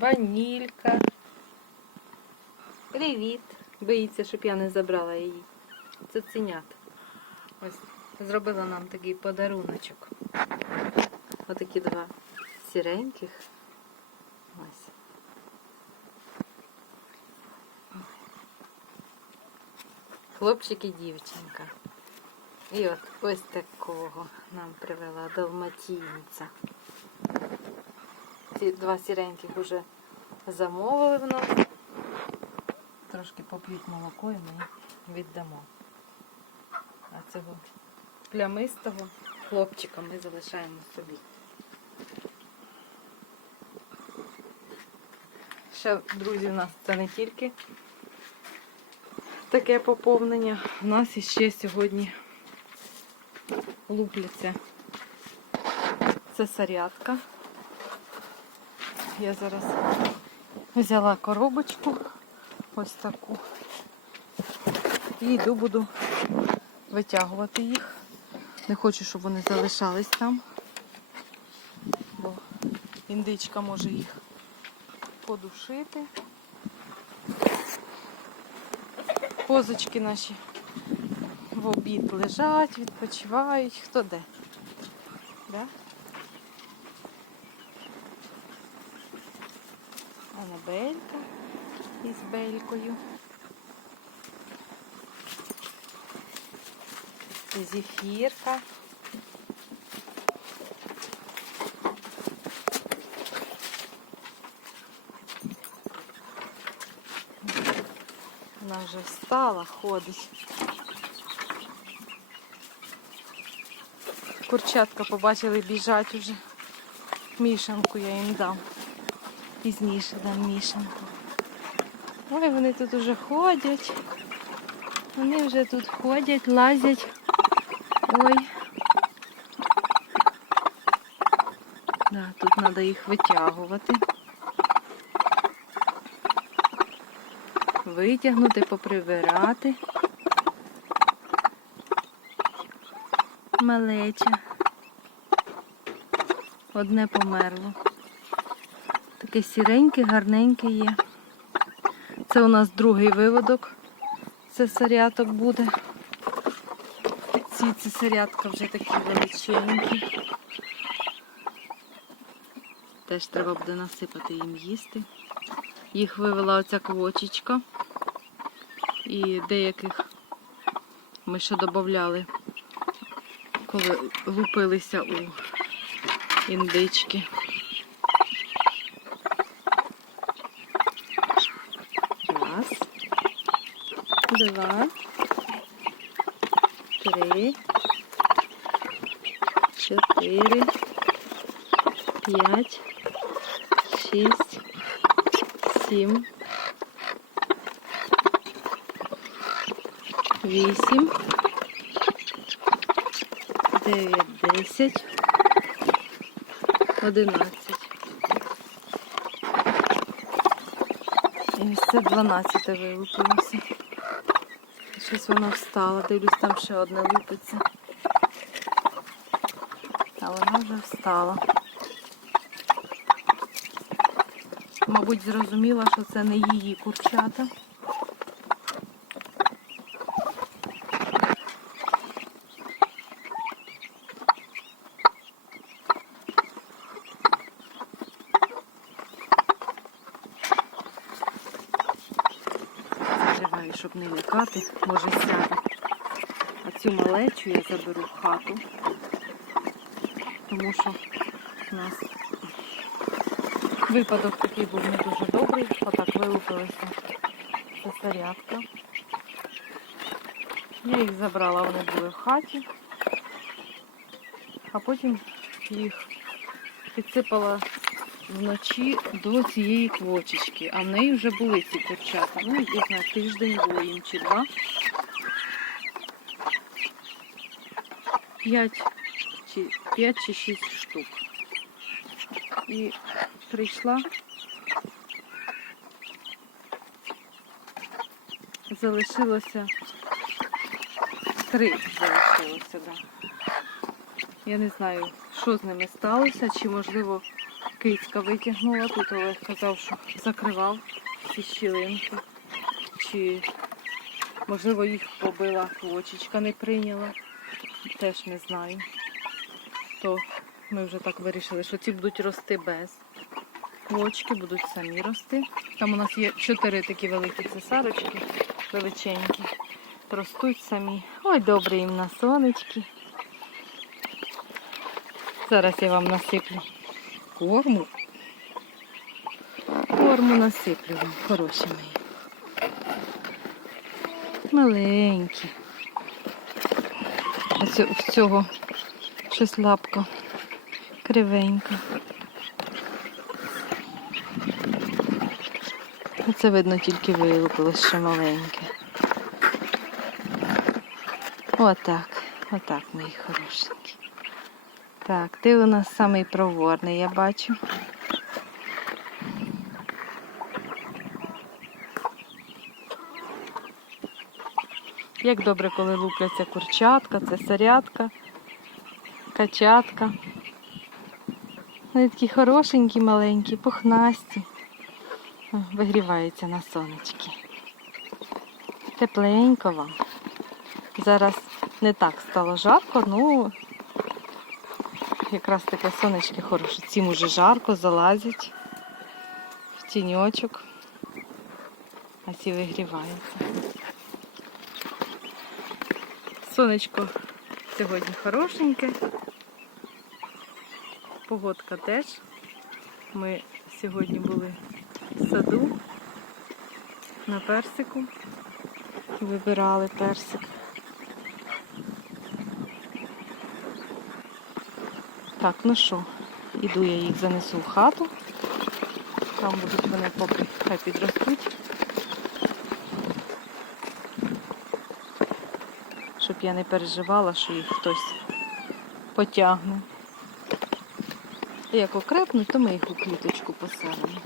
Ванілька. Привіт. Боїться, щоб я не забрала її. Цуценят. Ось зробила нам такий подаруночок. Отакі два сіреньких. Ось. Хлопчик і дівчинка. І от ось такого нам привела далматінця. Ці два сіреньких вже замовили в нас. Трошки поп'ють молоко і ми віддамо. А цього плямистого хлопчика ми залишаємо собі. Ще, друзі, у нас це не тільки таке поповнення. У нас іще сьогодні лупляться цесарятка. Я зараз взяла коробочку ось таку. І йду буду витягувати їх. Не хочу, щоб вони залишались там, бо індичка може їх подушити. Козочки наші в обід лежать, відпочивають. Хто де? Да? Анабелька із белькою. Зефірка. Вона вже встала, ходить. Курчатка побачили біжать уже. Мішанку я їм дам. Пізніше дам мішанку. Ой, вони тут уже ходять. Вони вже тут ходять, лазять. Ой. Да, тут треба їх витягувати. Витягнути, поприбирати. Малеча. Одне померло. Таке сіреньке, гарненьке є. Це у нас другий виводок. Цесаряток буде. Ці цесарятка вже такі величенькі. Теж треба буде насипати їм їсти. Їх вивела оця квочечка. І деяких ми ще додавали, коли лупилися у індички. Два, три, чотири, п'ять, шість, сім, вісім, дев'ять, десять, одинадцять. І це 12 вилупилося. Щось вона встала. Дивлюсь, там ще одна лупиться. А вона вже встала. Мабуть, зрозуміла, що це не її курчата. Щоб не лякати, може сяде. А цю малечу я заберу в хату, тому що у нас випадок такий був не дуже добрий. Отак вилупилися цесарятка. Я їх забрала, вони були в хаті, а потім їх підсипала вночі до цієї квочечки, а в неї вже були ці курчата. Ну, я знаю, тиждень було їм чи два. П'ять чи, п'ять чи шість штук. І прийшла, залишилося три залишилося, да. Я не знаю, що з ними сталося, чи можливо Кицька витягнула, тут Олег казав, що закривав ці щілинки. Чи можливо їх побила квочечка, не прийняла. Теж не знаю. То ми вже так вирішили, що ці будуть рости без квочки, будуть самі рости. Там у нас є чотири такі великі цесарочки, величенькі. Ростуть самі. Ой, добре їм на сонечки. Зараз я вам насиплю корму. Корму насиплю вам, хороші мої. Маленькі. Ось в цього щось лапка кривенька. Це видно тільки вилупилось ще маленьке. Отак, отак, мої хорошенькі. Так, ти у нас самий проворний, я бачу. Як добре, коли лупляться курчатка, це сарятка, качатка. Вони такі хорошенькі, маленькі, пухнасті. Вигріваються на сонечки. Тепленько вам. Зараз не так стало жарко, ну якраз таке сонечки хороше. Цим уже жарко, залазять в тіньочок. А ці вигріваються. Сонечко сьогодні хорошеньке. Погодка теж. Ми сьогодні були в саду на персику. Вибирали персик. Так, ну що, іду я їх занесу в хату. Там будуть вони поки хай підростуть. Щоб я не переживала, що їх хтось потягне. Як окрепнуть, то ми їх у кліточку поселимо.